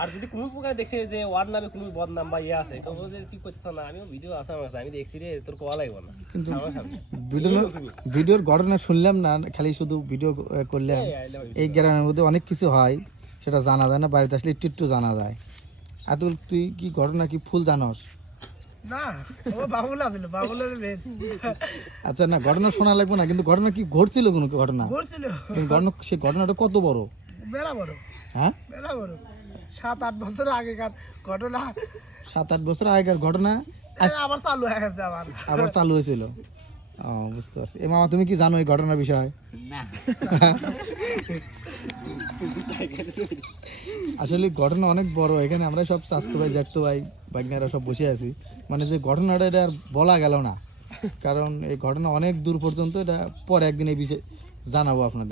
আর যদি কোনো প্রকার দেখছে যে ওয়ার নামে কোনো বদনাম বা ইয়ে আছে কি করতেছ না, আমিও ভিডিও আছে আমার কাছে, আমি দেখছি রে, তোর কোয়া লাগবে না। কিন্তু ভিডিওর ঘটনা শুনলাম না, খালি শুধু ভিডিও করলাম। এই গ্রামের মধ্যে অনেক কিছু হয়, সেটা জানা যায় না, বাড়িতে আসলে একটু একটু জানা যায়। আতুল, তুই কি ঘটনা কি ফুল জানস? না, ও বাবুলা দিল, বাবুলার মেয়ে। আচ্ছা, না ঘটনা শোনা লাগবে না, কিন্তু ঘটনা কি ঘটছিল, কোনো ঘটনা ঘটছিল? সেই ঘটনাটা কত বড়? মেলা বড়। হ্যাঁ, মেলা বড়। 7-8 বছর আগেকার ঘটনা। 7-8 বছর আগের ঘটনা আবার চালু হয়ে গেছে, আবার চালু হয়েছিল। ও, বুঝতে পারছি। এ মামা, তুমি কি জানো এই ঘটনার বিষয়? আসলে ঘটনা অনেক বড়। এখানে আমরা সব স্বাস্থ্য ভাই, জ্যাঠতো ভাই, বাগনারা সব বসে আছি। মানে যে ঘটনাটা, এটা আর বলা গেল না, কারণ এই ঘটনা অনেক দূর পর্যন্ত। এটা পরে একদিন এই বিষয়ে জানাবো আপনাদের।